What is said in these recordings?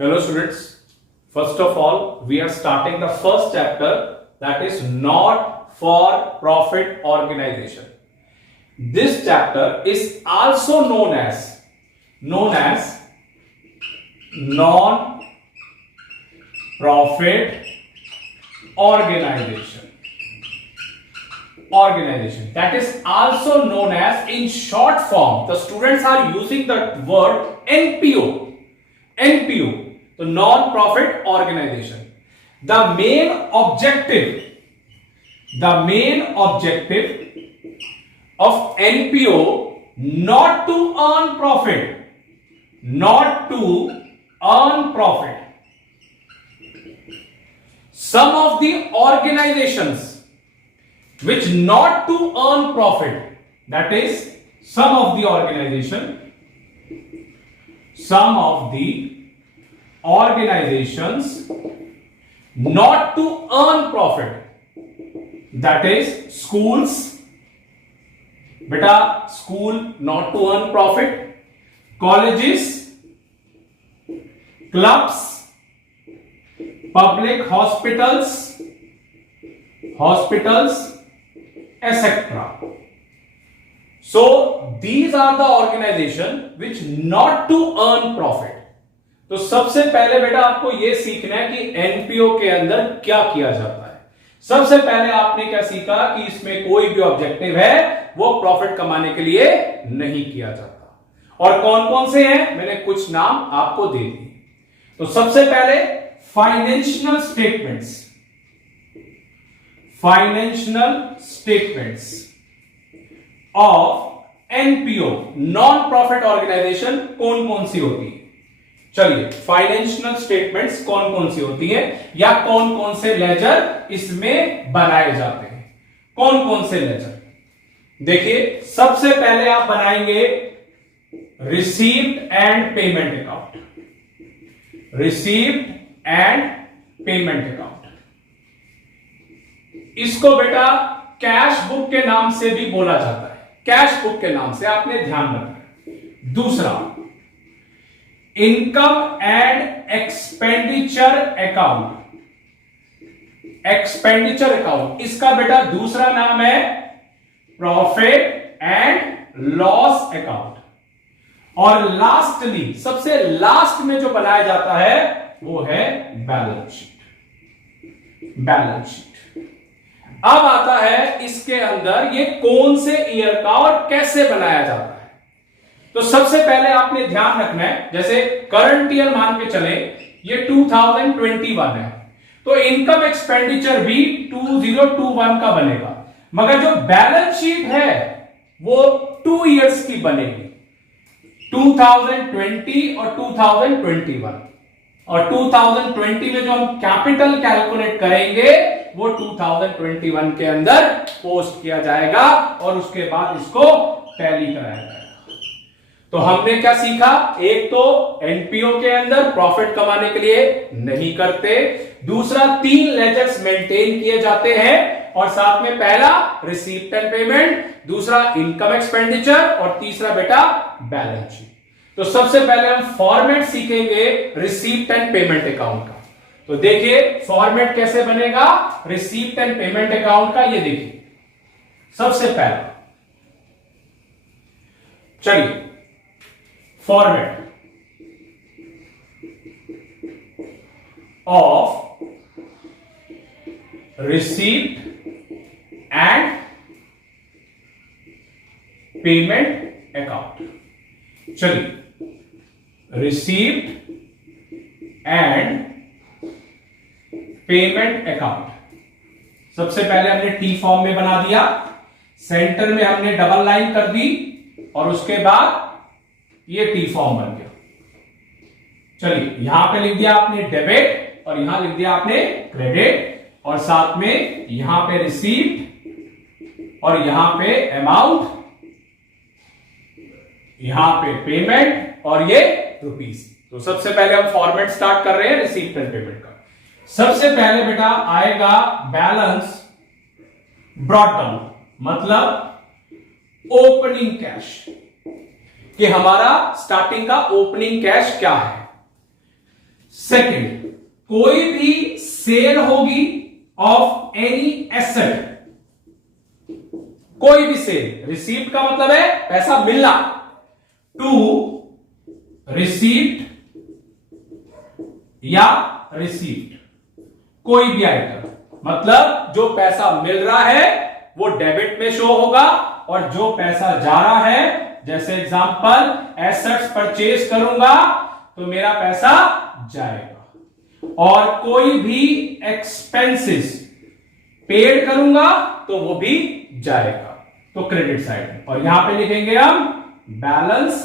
Hello students, first of all we are starting the first chapter, that is not for profit organization. This chapter is also known as non profit organization. That is also known as, in short form, the students are using the word NPO, the non-profit organization. The main objective of NPO not to earn profit. Some of the organizations which not to earn profit, that is some of the organizations not to earn profit, that is schools, school not to earn profit, colleges, clubs, public hospitals, etc. So these are the organizations which not to earn profit. तो सबसे पहले बेटा आपको यह सीखना है कि NPO के अंदर क्या किया जाता है। सबसे पहले आपने क्या सीखा कि इसमें कोई भी ऑब्जेक्टिव है वो प्रॉफिट कमाने के लिए नहीं किया जाता। और कौन कौन से हैं मैंने कुछ नाम आपको दे दिए। तो सबसे पहले financial statements of NPO, non profit organisation कौन कौन सी होती है। चलिए, फाइनेंशियल स्टेटमेंट्स कौन कौन सी होती है या कौन कौन से लेजर इसमें बनाए जाते हैं। कौन कौन से लेजर, देखिए सबसे पहले आप बनाएंगे रिसीव्ड एंड पेमेंट अकाउंट। इसको बेटा कैश बुक के नाम से भी बोला जाता है, कैश बुक के नाम से आपने ध्यान रखना। दूसरा, इनकम एंड एक्सपेंडिचर अकाउंट, इसका बेटा दूसरा नाम है प्रॉफिट एंड लॉस अकाउंट। और लास्टली, सबसे लास्ट में जो बनाया जाता है वो है बैलेंस शीट। अब आता है इसके अंदर ये कौन से ईयर का और कैसे बनाया जाता है। तो सबसे पहले आपने ध्यान रखना है, जैसे करंट ईयर मान के चले ये 2021 है, तो इनकम एक्सपेंडिचर भी 2021 का बनेगा, मगर जो बैलेंस शीट है वो 2 इयर्स की बनेगी, 2020 और 2021। और 2020 में जो हम कैपिटल कैलकुलेट करेंगे वो 2021 के अंदर पोस्ट किया जाएगा और उसके बाद इसको टैली कराया जाएगा। तो हमने क्या सीखा, एक तो एनपीओ के अंदर प्रॉफिट कमाने के लिए नहीं करते, दूसरा 3 लेजर्स मेंटेन किए जाते हैं और साथ में पहला रिसीप्ट एंड पेमेंट, दूसरा इनकम एक्सपेंडिचर और तीसरा बेटा बैलेंस शीट। तो सबसे पहले हम फॉर्मेट सीखेंगे रिसीप्ट एंड पेमेंट अकाउंट का। तो देखिए फॉर्मेट कैसे बनेगा रिसीप्ट एंड पेमेंट अकाउंट का, ये देखिए सबसे पहला, चलिए format of receipt and payment account. चलिए, रिसीप्ट एंड पेमेंट अकाउंट सबसे पहले हमने टी फॉर्म में बना दिया, सेंटर में हमने डबल लाइन कर दी और उसके बाद ये टी फॉर्म बन गया। चलिए, यहां पे लिख दिया आपने डेबिट और यहां लिख दिया आपने क्रेडिट और साथ में यहां पे रिसीप्ट और यहां पे अमाउंट, यहां पे पेमेंट और ये रुपीस। तो सबसे पहले हम फॉर्मेट स्टार्ट कर रहे हैं रिसीप्ट एंड पेमेंट का। सबसे पहले बेटा आएगा बैलेंस ब्रॉट डाउन, मतलब ओपनिंग कैश, कि हमारा स्टार्टिंग का ओपनिंग कैश क्या है। सेकंड, कोई भी सेल होगी ऑफ एनी एसेट, कोई भी सेल, रिसीप्ट का मतलब है पैसा मिलना, टू रिसीप्ट या रिसीप्ट, कोई भी आइटम, मतलब जो पैसा मिल रहा है वो डेबिट में शो होगा और जो पैसा जा रहा है, जैसे एग्जांपल एसेट्स परचेज करूंगा तो मेरा पैसा जाएगा, और कोई भी एक्सपेंसेस पेड करूंगा तो वो भी जाएगा, तो क्रेडिट साइड में। और यहां पे लिखेंगे हम balance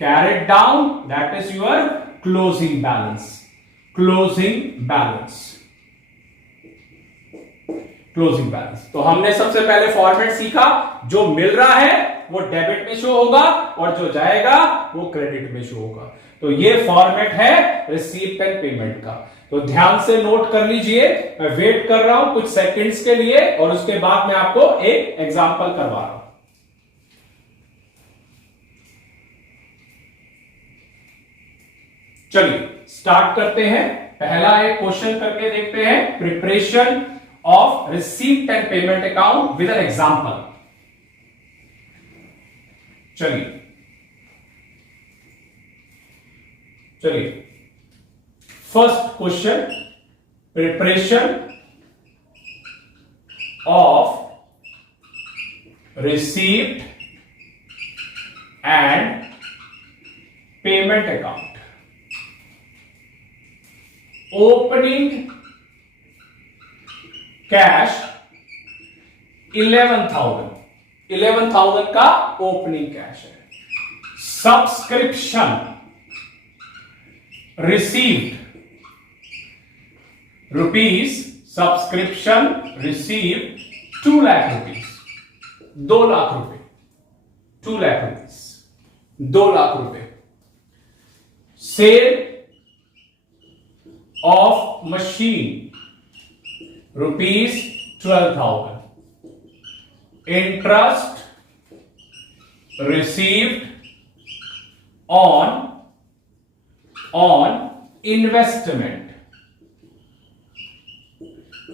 carried down, that is your closing balance, closing balance, closing balance. तो हमने सबसे पहले फॉर्मेट सीखा, जो मिल रहा है वो डेबिट में शो होगा और जो जाएगा वो क्रेडिट में शो होगा। तो ये फॉर्मेट है रिसीप्ट एंड पेमेंट का। तो ध्यान से नोट कर लीजिए, मैं वेट कर रहा हूं कुछ सेकंड्स के लिए और उसके बाद मैं आपको एक एग्जांपल करवा रहा हूं। चलिए स्टार्ट करते हैं। पहला एक क्वेश्चन करके देखते हैं, preparation of receipt and payment account with an example. चलिए first question, preparation of receipt and payment account. Opening cash 11,000 का ओपनिंग कैश है। Subscription received rupees, subscription received 2 lakh rupees, 2 lakh रुपए, 2 लाख रुपीज, 2 लाख रुपए। Sale of machine rupees 12,000। Interest received on investment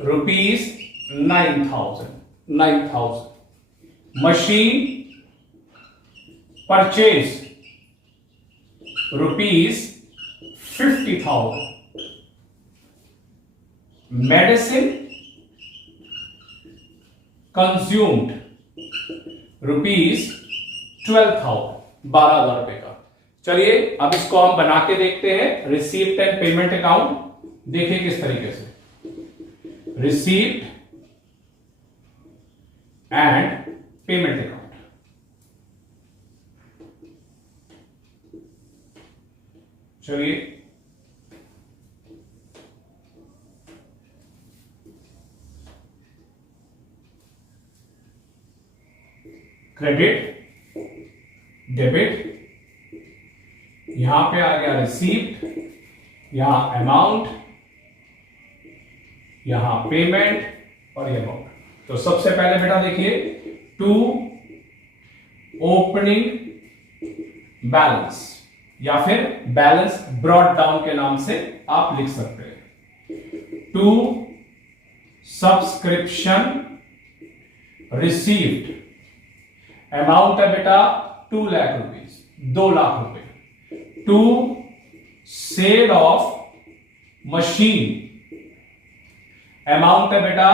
rupees 9,000। Machine purchase rupees 50,000। Medicine consumed rupees 12,000, 12,000 रुपए का। चलिए अब इसको हम बना के देखते हैं, रिसीप्ट एंड पेमेंट अकाउंट। देखिए किस तरीके से, रिसीप्ट एंड पेमेंट अकाउंट। चलिए क्रेडिट, डेबिट, यहां पे आ गया रिसीप्ट, यहां अमाउंट, यहां पेमेंट और ये अमाउंट। तो सबसे पहले बेटा देखिए, टू ओपनिंग बैलेंस या फिर बैलेंस ब्रॉट डाउन के नाम से आप लिख सकते हैं। टू सब्सक्रिप्शन रिसीव्ड, अमाउंट है बेटा 2 लाख रुपीज, 2 लाख रुपए। To sale of machine, amount है बेटा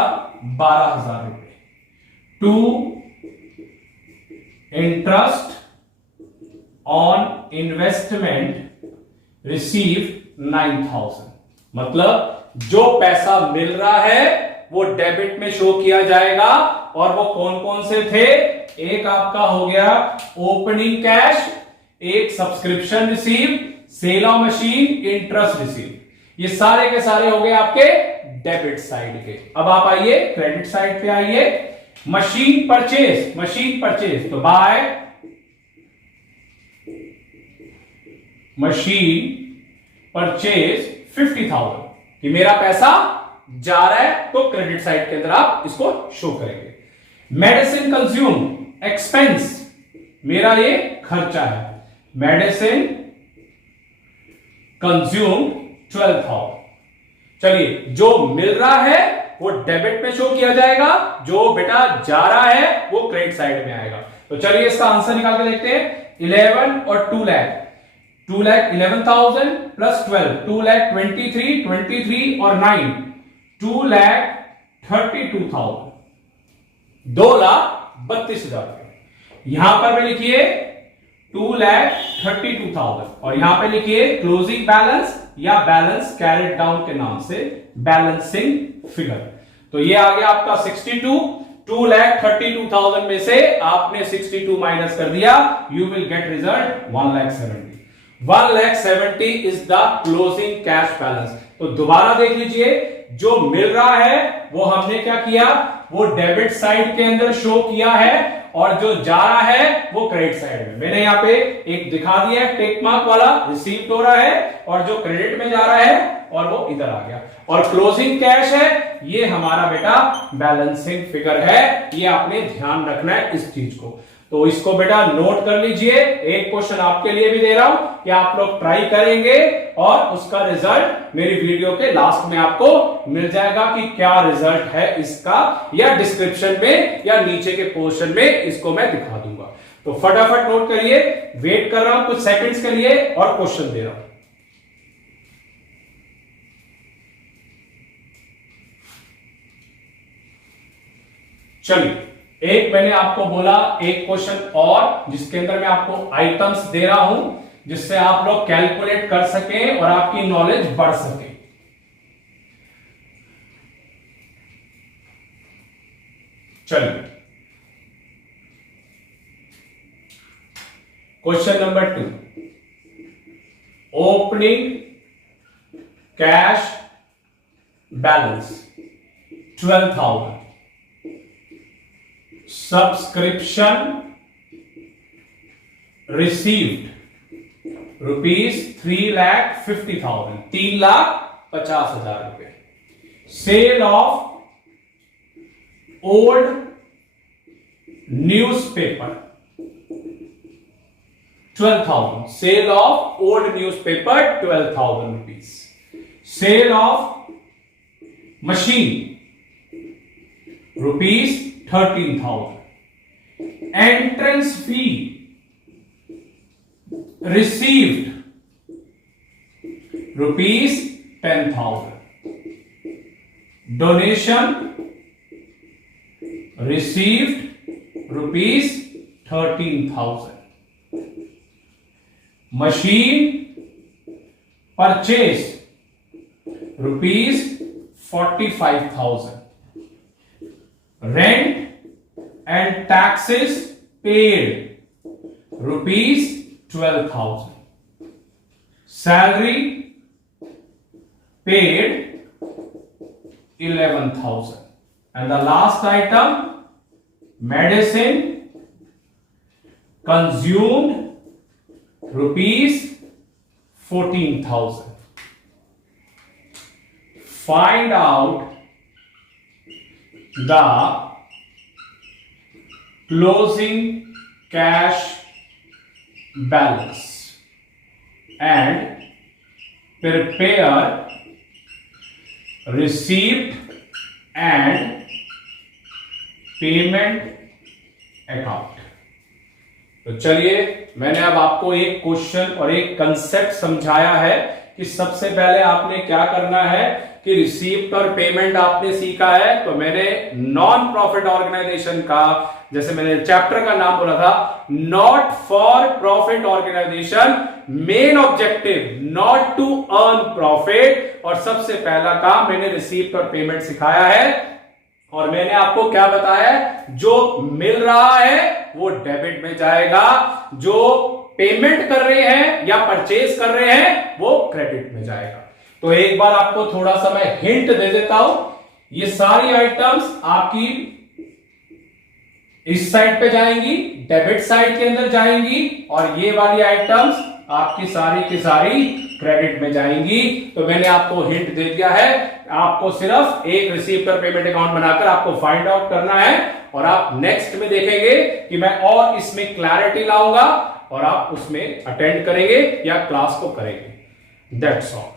12,000 रुपए। To interest on investment receive 9,000। मतलब जो पैसा मिल रहा है वो डेबिट में शो किया जाएगा, और वो कौन कौन से थे, एक आपका हो गया ओपनिंग कैश, एक subscription receive, sale of machine, interest receive. ये सारे के सारे हो गए आपके डेबिट साइड के। अब आप आइए क्रेडिट साइड पे आइए। मशीन परचेज, मशीन परचेज तो बाय मशीन परचेज 50,000 कि मेरा पैसा जा रहा है, तो क्रेडिट साइड के अंदर आप इसको शो करेंगे। मेडिसिन कंज्यूम एक्सपेंस, मेरा ये खर्चा है। Medicine consume 12,000। चलिए, जो मिल रहा है वो डेबिट में शो किया जाएगा, जो बेटा जा रहा है वो क्रेडिट साइड में आएगा। तो चलिए इसका आंसर निकाल के देखते हैं। 11 और 2 लाख, 2 लाख 11,000 प्लस 12, 2 लाख 23, 23 और 9, 2 लाख 32,000, 2,32,000 रुपए। यहां पर भी लिखिए 2,32,000 और यहां पे लिखिए क्लोजिंग बैलेंस या बैलेंस कैरिड डाउन के नाम से बैलेंसिंग फिगर। तो ये आ गया आपका 62। 2,32,000 में से आपने 62 माइनस कर दिया, you will get result 1,70,000। 1,70,000 is the closing cash balance. तो दोबारा देख लीजिए, जो मिल रहा है वो हमने क्या किया, वो डेबिट साइड के अंदर शो किया है, और जो जा रहा है वो क्रेडिट साइड में। मैंने यहां पे एक दिखा दिया है टिक मार्क वाला, रिसीव्ड हो रहा है, और जो क्रेडिट में जा रहा है और वो इधर आ गया। और क्लोजिंग कैश है, ये हमारा बेटा बैलेंसिंग फिगर है। ये आपने ध्यान रखना है इस चीज को। तो इसको बेटा नोट कर लीजिए। एक क्वेश्चन आपके लिए भी दे रहा हूं कि आप लोग ट्राई करेंगे और उसका रिजल्ट मेरी वीडियो के लास्ट में आपको मिल जाएगा कि क्या रिजल्ट है इसका, या डिस्क्रिप्शन में या नीचे के पोर्शन में इसको मैं दिखा दूंगा। तो फटाफट नोट करिए, वेट कर रहा हूं कुछ सेकंड्स के लिए और क्वेश्चन दे रहा हूं। चलिए, एक मैंने आपको बोला एक क्वेश्चन और, जिसके अंदर मैं आपको आइटम्स दे रहा हूं जिससे आप लोग कैलकुलेट कर सकें और आपकी नॉलेज बढ़ सके। चलिए, question number 2, opening cash balance 12,000, subscription received rupees 3,50,000, 3,50,000 रुपए। Sale of old newspaper 12,000, sale of old newspaper 12,000 rupees. Sale of machine rupees 13,000। Entrance fee received rupees 10,000। Donation received rupees 13,000। Machine purchase rupees 45,000। Rent and taxes paid rupees 12,000. Salary paid 11,000. And the last item, medicine consumed rupees 14,000. Find out the closing cash balance and prepare receipt and payment account। तो चलिए, मैंने अब आपको एक question और एक concept समझाया है कि सबसे पहले आपने क्या करना है कि रिसीप्ट और पेमेंट आपने सीखा है। तो मैंने नॉन प्रॉफिट ऑर्गेनाइजेशन का, जैसे मैंने चैप्टर का नाम बोला था, not for profit organisation, main objective not to earn profit. और सबसे पहला काम मैंने रिसीप्ट और पेमेंट सिखाया है। और मैंने आपको क्या बताया है, जो मिल रहा है वो डेबिट में जाएगा, जो पेमेंट कर रहे हैं या परचेज कर रहे हैं वो क्रेडिट में जाएगा। तो एक बार आपको थोड़ा सा मैं हिंट दे देता हूं। ये सारी आइटम्स आपकी इस साइड पे जाएंगी, डेबिट साइड के अंदर जाएंगी, और ये वाली आइटम्स आपकी सारी की सारी क्रेडिट में जाएंगी। तो मैंने आपको हिंट दे दिया है, आपको सिर्फ एक रिसीप्ट और पेमेंट अकाउंट बनाकर आपको फाइंड आउट करना है, और आप नेक्स्ट में देखेंगे कि मैं और इसमें क्लैरिटी लाऊंगा और आप उसमें अटेंड करेंगे या क्लास को करेंगे। That's all.